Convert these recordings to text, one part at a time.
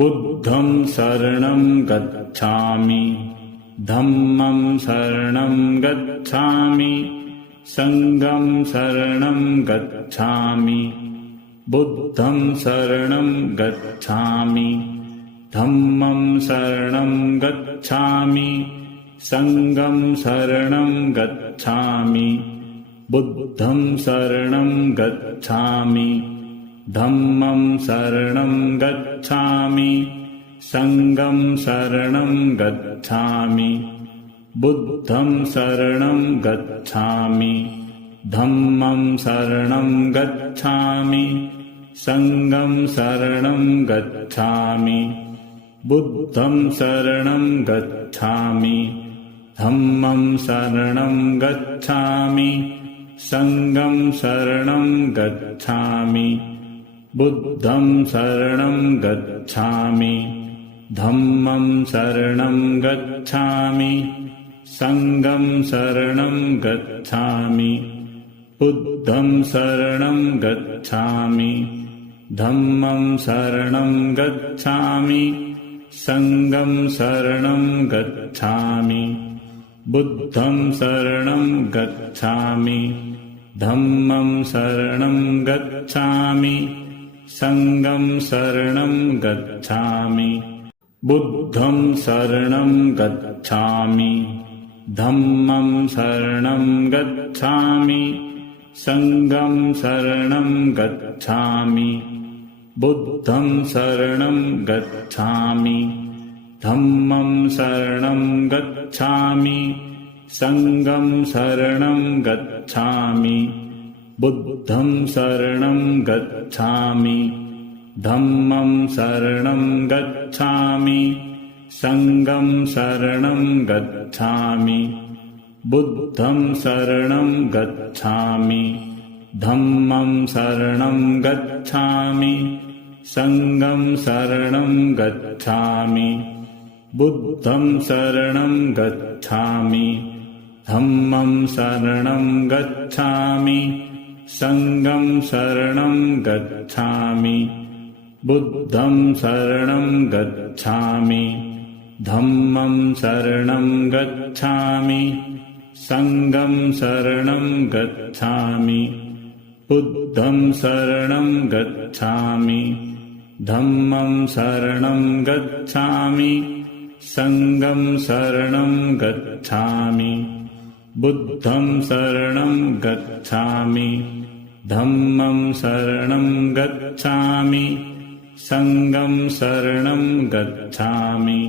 बुद्धं शरणं गच्छामि धम्मं शरणं गच्छामि संघं शरणं गच्छामि बुद्धं शरणं गच्छामि धम्मं शरणं गच्छामि संघं शरणं गच्छामि बुद्धं शरणं गच्छामि धम्मं शरणं गच्छामि संघं शरणं गच्छामि बुद्धं शरणं गच्छामि धम्मं शरणं गच्छामि संघं शरणं गच्छामि बुद्धं शरणं गच्छामि धम्मं शरणं गच्छामि संघं शरणं गच्छामि बुद्धं शरणं गच्छामि धम्मं शरणं गच्छामि संघं शरणं गच्छामि बुद्धं शरणं गच्छामि धम्मं शरणं गच्छामि संघं शरणं गच्छामि बुद्धं शरणं गच्छामि धम्मं शरणं गच्छामि संघं शरणं गच्छामि बुद्धं शरणं गच्छामि धम्मं शरणं गच्छामि संघं शरणं गच्छामि बुद्धं शरणं गच्छामि धम्मं शरणं गच्छामि संघं शरणं गच्छामि बुद्धं शरणं गच्छामि धम्मं शरणं गच्छामि संघं शरणं गच्छामि बुद्धं शरणं गच्छामि धम्मं शरणं गच्छामि संघं शरणं गच्छामि बुद्धं शरणं गच्छामि धम्मं शरणं गच्छामि संघं शरणं गच्छामि बुद्धं शरणं गच्छामि धम्मं शरणं गच्छामि संघं शरणं गच्छामि बुद्धं शरणं गच्छामि धम्मं शरणं गच्छामि संघं शरणं गच्छामि बुद्धं शरणं गच्छामि धम्मं शरणं गच्छामि संघं शरणं गच्छामि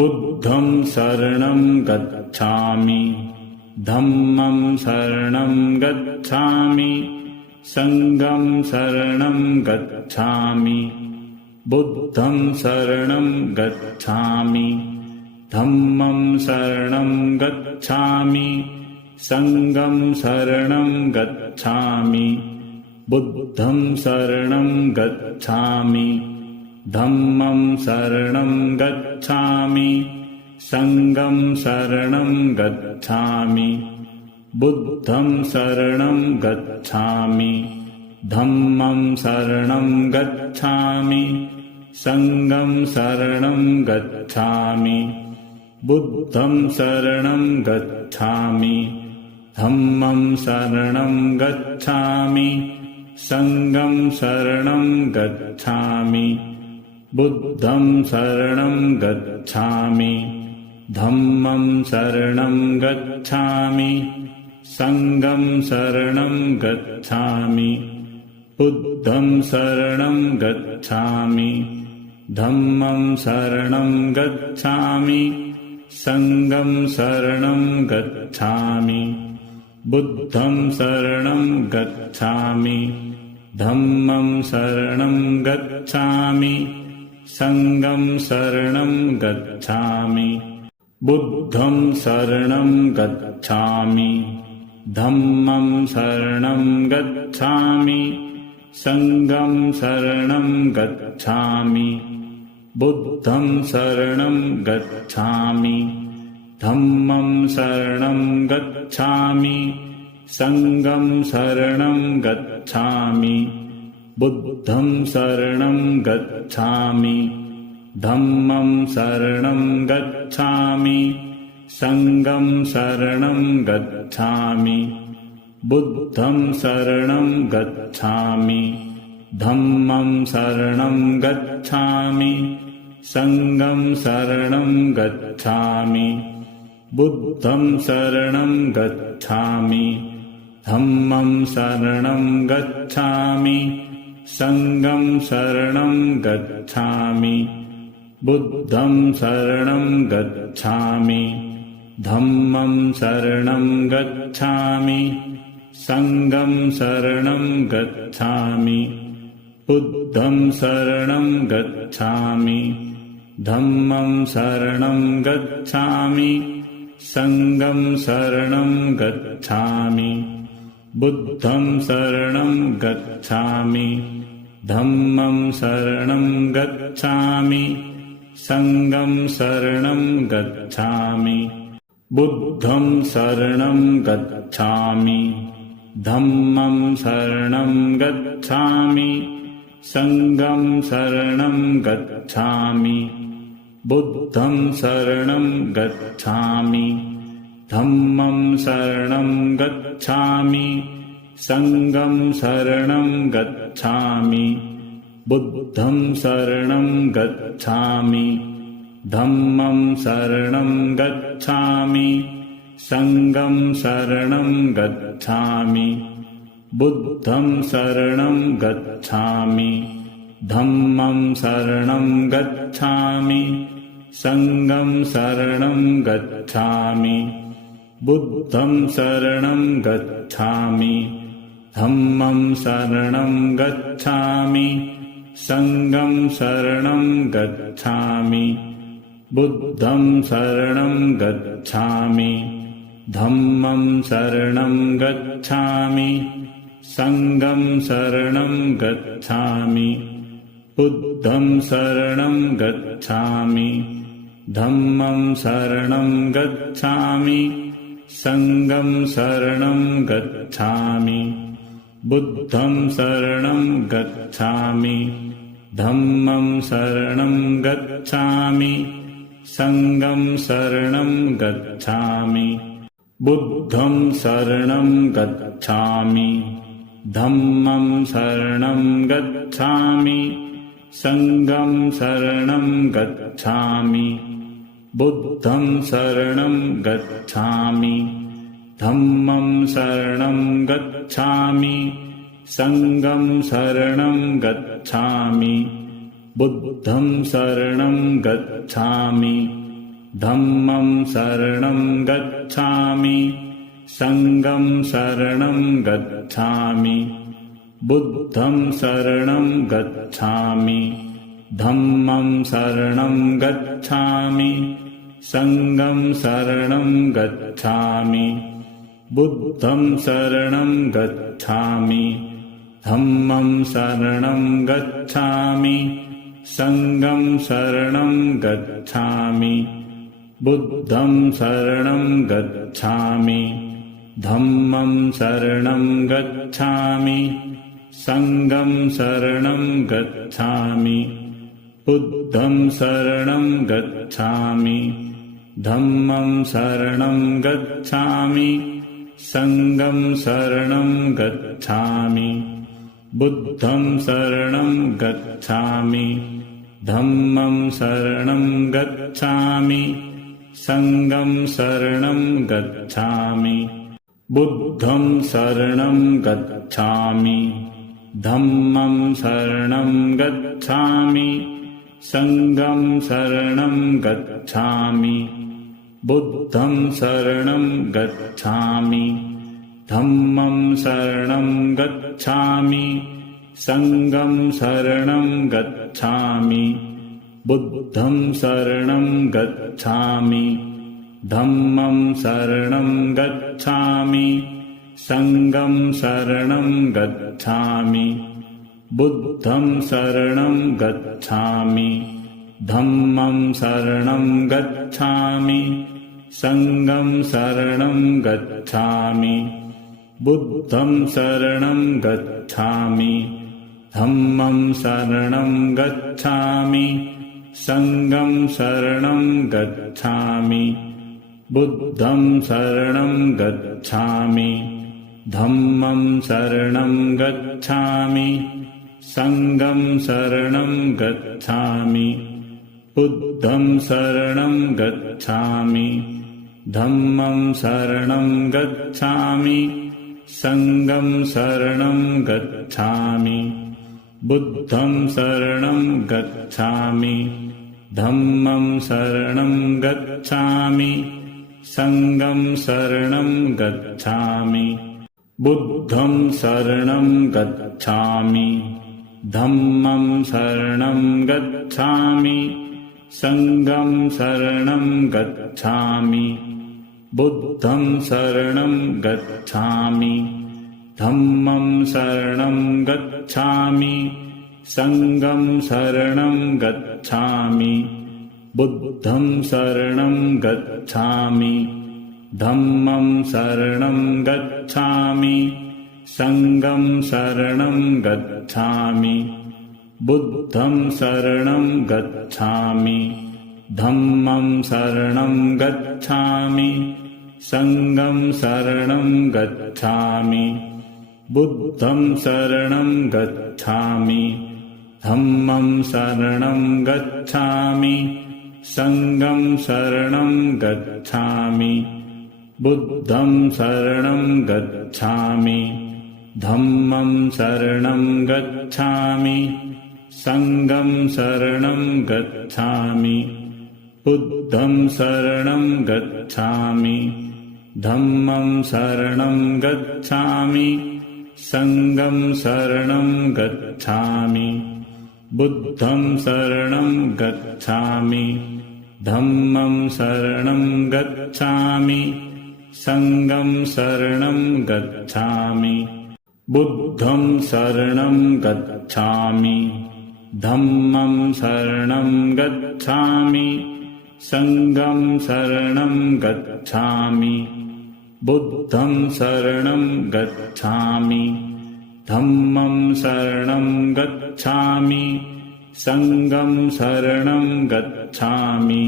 बुद्धं शरणं गच्छामि धम्मं शरणं गच्छामि संघं शरणं गच्छामि बुद्धं शरणं गच्छामि धम्मं शरणं गच्छामि संघं शरणं गच्छामि बुद्धं शरणं गच्छामि धम्मं शरणं गच्छामि संघं शरणं गच्छामि बुद्धं शरणं गच्छामि धम्मं शरणं गच्छामि संघं शरणं गच्छामि बुद्धं शरणं गच्छामि धम्मं शरणं गच्छामि संघं शरणं गच्छामि बुद्धं शरणं गच्छामि धम्मं शरणं गच्छामि संघं शरणं गच्छामि बुद्धं शरणं गच्छामि धम्मं शरणं गच्छामि संघं शरणं गच्छामि बुद्धं शरणं गच्छामि धम्मं शरणं गच्छामि संघं शरणं गच्छामि बुद्धं शरणं गच्छामि धम्मं शरणं गच्छामि संघं शरणं गच्छामि बुद्धं शरणं गच्छामि धम्मं शरणं गच्छामि संघं शरणं गच्छामि बुद्धं शरणं गच्छामि धम्मं शरणं गच्छामि संघं शरणं गच्छामि बुद्धं शरणं गच्छामि धम्मं शरणं गच्छामि संघं शरणं गच्छामि बुद्धं शरणं गच्छामि धम्मं शरणं गच्छामि संघं शरणं गच्छामि बुद्धं शरणं गच्छामि धम्मं शरणं गच्छामि संघं शरणं गच्छामि बुद्धं शरणं गच्छामि धम्मं शरणं गच्छामि संघं शरणं गच्छामि बुद्धं शरणं गच्छामि धम्मं शरणं गच्छामि संघं शरणं गच्छामि बुद्धं शरणं गच्छामि धम्मं शरणं गच्छामि संघं शरणं गच्छामि बुद्धं शरणं गच्छामि धम्मं शरणं गच्छामि संघं शरणं गच्छामि बुद्धं शरणं गच्छामि धम्मं शरणं गच्छामि संघं शरणं गच्छामि बुद्धं शरणं गच्छामि धम्मं शरणं गच्छामि संघं शरणं गच्छामि बुद्धं शरणं गच्छामि धम्मं शरणं गच्छामि संघं शरणं गच्छामि बुद्धं शरणं गच्छामि धम्मं शरणं गच्छामि संघं शरणं गच्छामि बुद्धं शरणं गच्छामि धम्मं शरणं गच्छामि संघं शरणं गच्छामि बुद्धं शरणं गच्छामि धम्मं शरणं गच्छामि संघं शरणं गच्छामि बुद्धं शरणं गच्छामि धम्मं शरणं गच्छामि संघं शरणं गच्छामि बुद्धं शरणं गच्छामि धम्मं शरणं गच्छामि संघं शरणं गच्छामि बुद्धं शरणं गच्छामि धम्मं शरणं गच्छामि संघं शरणं गच्छामि बुद्धं शरणं गच्छामि धम्मं शरणं गच्छामि संघं शरणं गच्छामि बुद्धं शरणं गच्छामि धम्मं शरणं गच्छामि संघं शरणं गच्छामि बुद्धं शरणं गच्छामि धम्मं शरणं गच्छामि संघं शरणं गच्छामि बुद्धं शरणं गच्छामि धम्मं शरणं गच्छामि संघं शरणं गच्छामि बुद्धं शरणं गच्छामि धम्मं शरणं गच्छामि संघं शरणं गच्छामि बुद्धं शरणं गच्छामि धम्मं शरणं गच्छामि संघं शरणं गच्छामि बुद्धं शरणं गच्छामि धम्मं शरणं गच्छामि संघं शरणं गच्छामि बुद्धं शरणं गच्छामि धम्मं शरणं गच्छामि संघं शरणं गच्छामि बुद्धं शरणं गच्छामि धम्मं शरणं गच्छामि संघं शरणं गच्छामि बुद्धं शरणं गच्छामि धम्मं शरणं गच्छामि संघं शरणं गच्छामि बुद्धं शरणं गच्छामि धम्मं शरणं गच्छामि संघं शरणं गच्छामि बुद्धं शरणं गच्छामि धम्मं शरणं गच्छामि संघं शरणं गच्छामि बुद्धं शरणं गच्छामि धम्मं शरणं गच्छामि संघं शरणं गच्छामि बुद्धं शरणं गच्छामि धम्मं शरणं गच्छामि संघं शरणं गच्छामि बुद्धं शरणं गच्छामि धम्मं शरणं गच्छामि संघं शरणं गच्छामि बुद्धं शरणं गच्छामि धम्मं शरणं गच्छामि संघं शरणं गच्छामि बुद्धं शरणं गच्छामि धम्मं शरणं गच्छामि संघं शरणं गच्छामि बुद्धं शरणं गच्छामि धम्मं शरणं गच्छामि संघं शरणं गच्छामि बुद्धं शरणं गच्छामि धम्मं शरणं गच्छामि संघं शरणं गच्छामि बुद्धं शरणं गच्छामि धम्मं शरणं गच्छामि संघं शरणं गच्छामि बुद्धं शरणं गच्छामि धम्मं शरणं गच्छामि संघं शरणं गच्छामि बुद्धं शरणं गच्छामि धम्मं शरणं गच्छामि संघं शरणं गच्छामि बुद्धं शरणं गच्छामि धम्मं शरणं गच्छामि संघं शरणं गच्छामि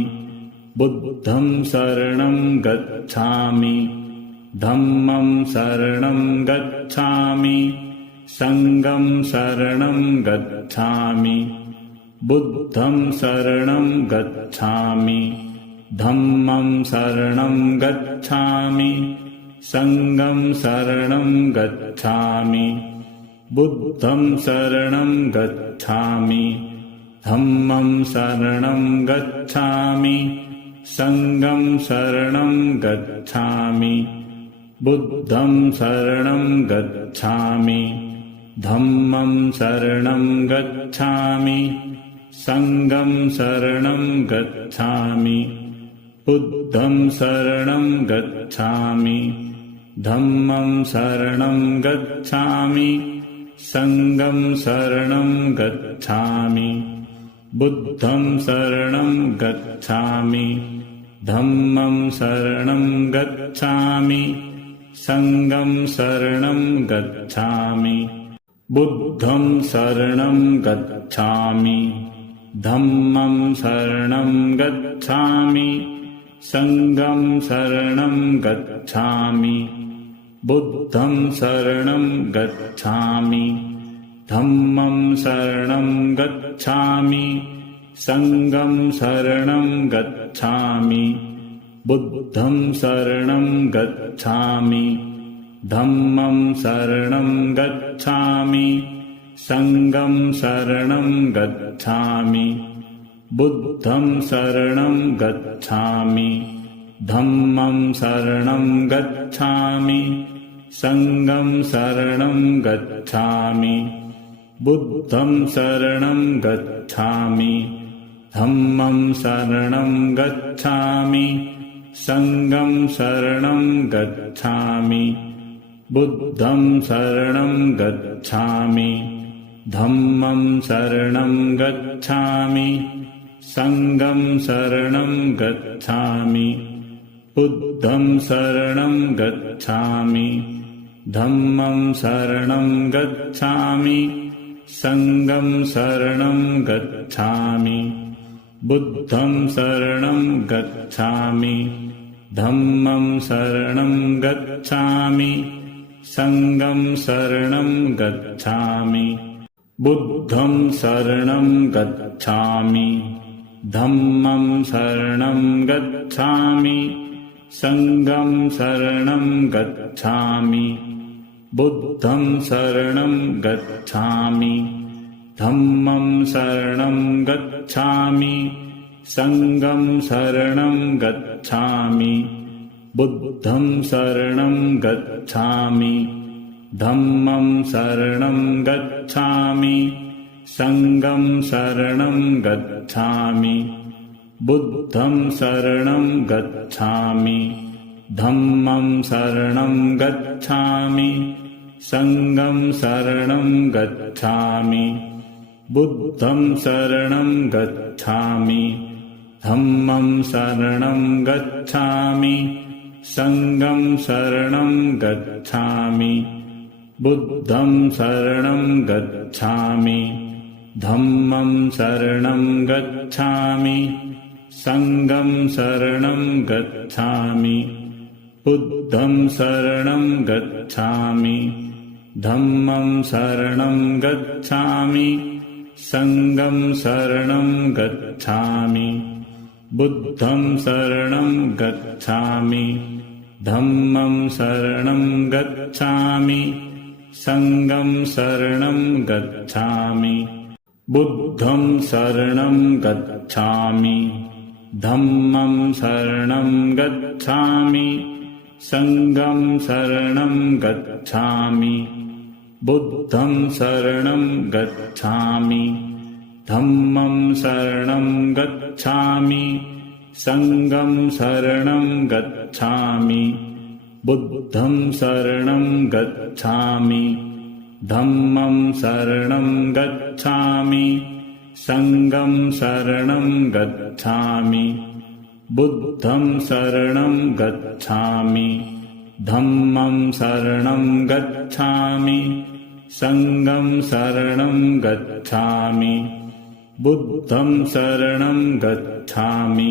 बुद्धं शरणं गच्छामि धम्मं शरणं गच्छामि संघं शरणं गच्छामि बुद्धं शरणं गच्छामि धम्मं शरणं गच्छामि संघं शरणं गच्छामि बुद्धं शरणं गच्छामि धम्मं शरणं गच्छामि संघं शरणं गच्छामि बुद्धं शरणं गच्छामि धम्मं शरणं गच्छामि संघं शरणं गच्छामि बुद्धं शरणं गच्छामि धम्मं शरणं गच्छामि संघं शरणं गच्छामि बुद्धं शरणं गच्छामि धम्मं शरणं गच्छामि संघं शरणं गच्छामि बुद्धं शरणं गच्छामि धम्मं शरणं गच्छामि संघं शरणं गच्छामि बुद्धं शरणं गच्छामि धम्मं शरणं गच्छामि संघं शरणं गच्छामि बुद्धं शरणं गच्छामि धम्मं शरणं गच्छामि संघं शरणं गच्छामि बुद्धं शरणं गच्छामि धम्मं शरणं गच्छामि संघं शरणं गच्छामि बुद्धं शरणं गच्छामि धम्मं शरणं गच्छामि संघं शरणं गच्छामि बुद्धं शरणं गच्छामि धम्मं शरणं गच्छामि संघं शरणं गच्छामि बुद्धं शरणं गच्छामि धम्मं शरणं गच्छामि संघं शरणं गच्छामि बुद्धं शरणं गच्छामि धम्मं शरणं गच्छामि संघं शरणं गच्छामि बुद्धं शरणं गच्छामि धम्मं शरणं गच्छामि संघं शरणं गच्छामि बुद्धं शरणं गच्छामि धम्मं शरणं गच्छामि संघं शरणं गच्छामि बुद्धं शरणं गच्छामि धम्मं शरणं गच्छामि संघं शरणं गच्छामि बुद्धं शरणं गच्छामि धम्मं शरणं गच्छामि संघं शरणं गच्छामि बुद्धं शरणं गच्छामि धम्मं शरणं गच्छामि संघं शरणं गच्छामि बुद्धं शरणं गच्छामि धम्मं शरणं गच्छामि संघं शरणं गच्छामि बुद्धं शरणं गच्छामि धम्मं शरणं गच्छामि संघं शरणं गच्छामि बुद्धं शरणं गच्छामि धम्मं शरणं गच्छामि संघं शरणं गच्छामि बुद्धं शरणं गच्छामि धम्मं शरणं गच्छामि संघं शरणं गच्छामि बुद्धं शरणं गच्छामि धम्मं शरणं गच्छामि संघं शरणं गच्छामि बुद्धं शरणं गच्छामि धम्मं शरणं गच्छामि संघं शरणं गच्छामि बुद्धं शरणं गच्छामि धम्मं शरणं गच्छामि संघं शरणं गच्छामि बुद्धं शरणं गच्छामि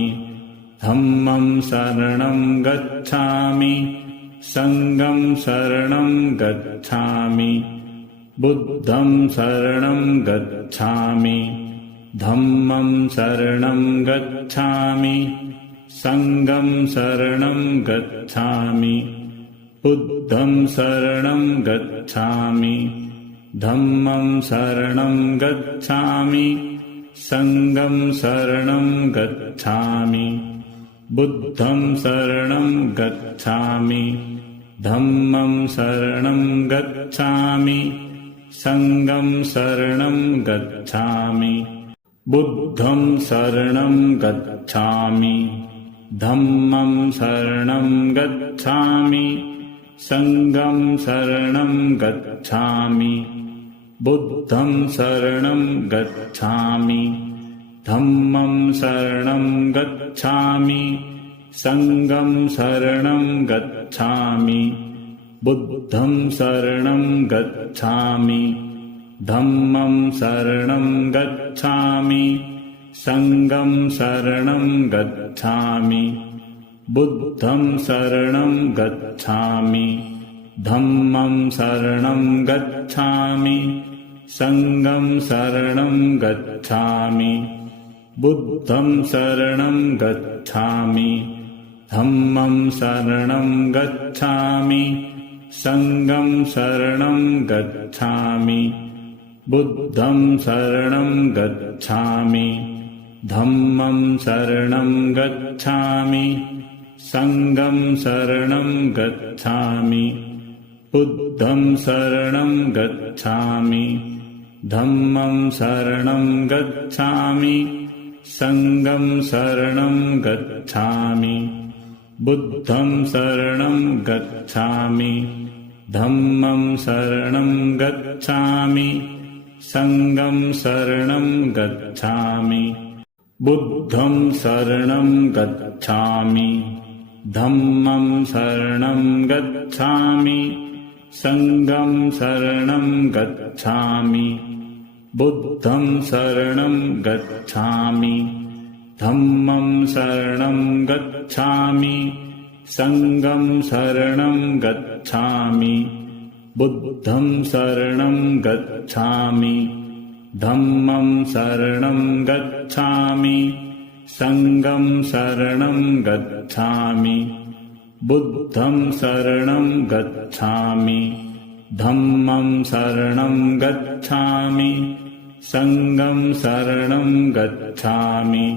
धम्मं शरणं गच्छामि संघं शरणं गच्छामि बुद्धं शरणं गच्छामि धम्मं शरणं गच्छामि संघं शरणं गच्छामि बुद्धं शरणं गच्छामि धम्मं शरणं गच्छामि संघं शरणं गच्छामि बुद्धं शरणं गच्छामि धम्मं शरणं गच्छामि संघं शरणं गच्छामि बुद्धं शरणं गच्छामि धम्मं शरणं गच्छामि संघं शरणं गच्छामि बुद्धं शरणं गच्छामि धम्मं शरणं गच्छामि संघं शरणं गच्छामि बुद्धं शरणं गच्छामि धम्मं शरणं गच्छामि संघं शरणं गच्छामि बुद्धं शरणं गच्छामि धम्मं शरणं गच्छामि संघं शरणं गच्छामि बुद्धं शरणं गच्छामि धम्मं शरणं गच्छामि संघं शरणं गच्छामि बुद्धं शरणं गच्छामि धम्मं शरणं गच्छामि संघं शरणं गच्छामि बुद्धं शरणं गच्छामि धम्मं शरणं गच्छामि संघं शरणं गच्छामि बुद्धं शरणं गच्छामि धम्मं शरणं गच्छामि संघं शरणं गच्छामि बुद्धं शरणं गच्छामि धम्मं शरणं गच्छामि संघं शरणं गच्छामि बुद्धं शरणं गच्छामि धम्मं शरणं गच्छामि संघं शरणं गच्छामि बुद्धं शरणं गच्छामि धम्मं शरणं गच्छामि संघं शरणं गच्छामि बुद्धं शरणं गच्छामि धम्मं शरणं गच्छामि संघं शरणं गच्छामि